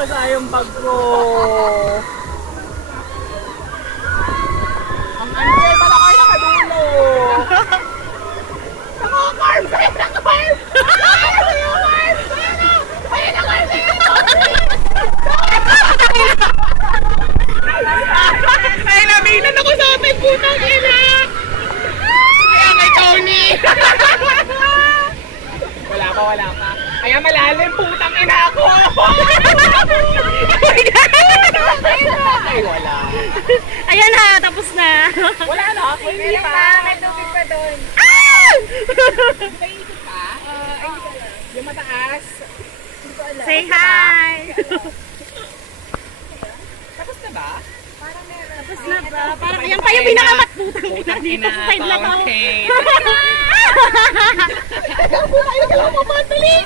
basang-basa yung bag ko. Ang unfair pala kayo nakadulo. Naka-carb! Sa'yo naka-carb! Sa'yo carb! Sa'yo na carb! Ay, naminan ako sa ating putang ina! Kaya kay Tony! Wala pa. Kaya malalim putang ina ako! Ay, wala. Ayan na, tapos na. Wala na, hindi pa. May tubig pa doon. May ikot pa? Yung mataas. Say hi! Tapos na ba? Parang meron. Tapos na ba? Parang ayan pa yung pinakamatputang ina dito sa side na to. Tayo ka lang mamadali!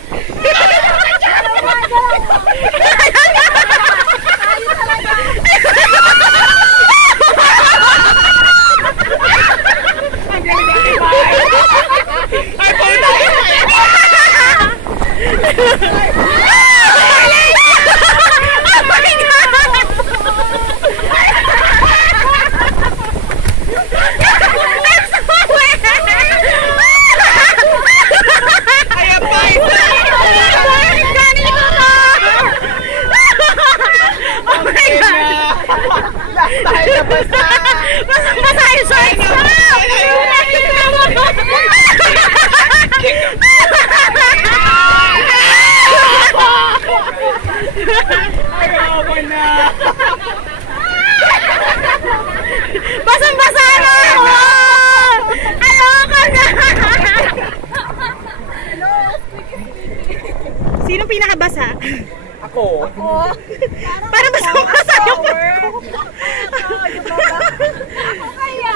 Basang-basa yung shorts ko! Ayaw na! Basang-basa na ako! Ayoko na! Sinong pinakabasa? Ako? Para basang-basa yung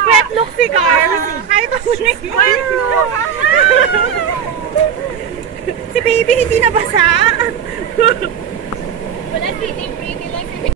wet look si Carl. Kahit ako na wet look. Si baby hindi nabasa. Wala sitting pretty lang.